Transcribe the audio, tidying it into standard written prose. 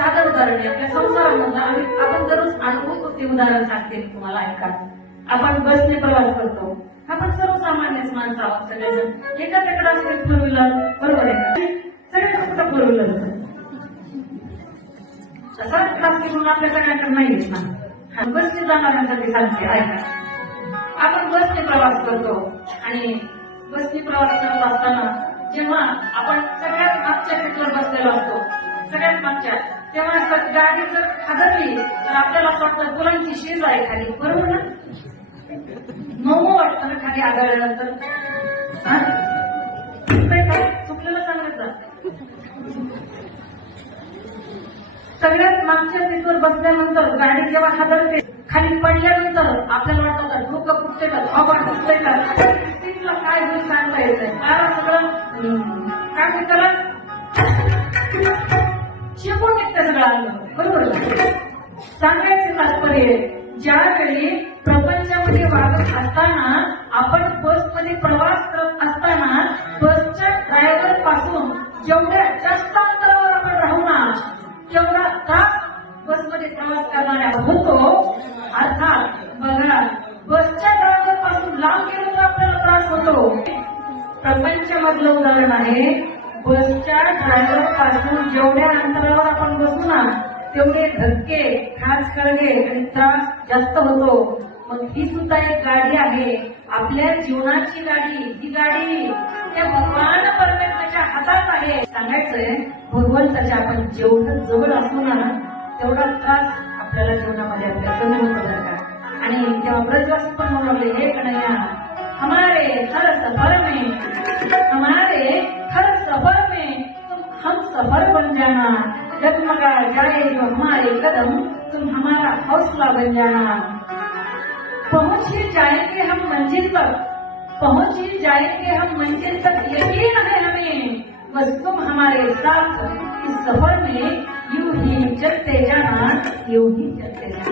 साधं उदाहरण आहे आपल्या संसारामधलं. आपण दररोज अनुभवतो ते उदाहरण सांगते तुम्हाला, ऐका. आपण बसने प्रवास करतो. आपण सर्वसामान्यच माणसं आहोत सगळेजण. एखाद्याकडे असते फोर व्हीलर, बरोबर आहे का? सगळ्यांकडे कुठं फोर व्हीलर तसा क्लास म्हणून आपल्या सगळ्यांकडे नाहीच ना. बसने जाणाऱ्यांसाठी सांगते, ऐका. आपण बसने प्रवास करतो आणि बसने प्रवास करत असताना जेव्हा आपण सगळ्यात मागच्या सीटवर बसलेलो असतो, सगळ्यात मागच्या, तेव्हा गाडी जर हादरली तर आपल्याला असं वाटतं मुलांची शीज आहे खाली, बरोबर ना? मोमो वाटतं ना खाली आदळल्यानंतर. चुकलेलं सांगायचं. सगळ्यात मागच्या सीटवर बसल्यानंतर गाडी जेव्हा हादरते, खाली पडल्यानंतर आपल्याला वाटतं डोकं फुटते का, हवा फुटते का, सीटला काय होईल सांगता येत नाही. कारण सगळं काय म्हणतात शिकून निघतं सगळं आलं, बरोबर. सांगायचे तात्पर्य, ज्यावेळी प्रपंचामध्ये वागत असताना, आपण बसमध्ये प्रवास करत असताना, बसच्या ड्रायव्हर पासून जेवढ्या जास्त अंतरावर आपण राहू ना, तेवढा त्रास बसमध्ये प्रवास करणाऱ्या होतो. अर्थात बघा, बसच्या ड्रायव्हर पासून लांब गेलो तर आपल्याला त्रास होतो. प्रपंचामधलं उदाहरण आहे. बसच्या ड्रायव्हर पासून जेवढ्या अंतरावर आपण बसू ना, तेवढे धक्के, खास खळगे आणि त्रास जास्त होतो. मग ही सुद्धा एक गाडी आहे, आपल्या जीवनाची गाडी. ही गाडी त्या भगवान परमेश्वराच्या हातात आहे. सांगायचंय, भगवंताच्या आपण जेवढं जवळ असू ना, तेवढा त्रास आपल्याला जीवनामध्ये आपल्या कमी होतो बरं का. आणि तेव्हा ब्रजवासी पण म्हणू लागले, हे कन्हैया, हमारे हर सफर में, हमारे हर सफर में तुम हम सफर बन जाना, डगमगा जाए जो हमारे कदम, तुम हमारा हौसला बन जाना. पहुंच ही जाएंगे हम मंजिल तक, पहुंच ही जाएंगे हम मंजिल तक, यकीन है हमें, बस तुम हमारे साथ इस सफर में यूं ही चलते जाना, यूं ही चलते जाना.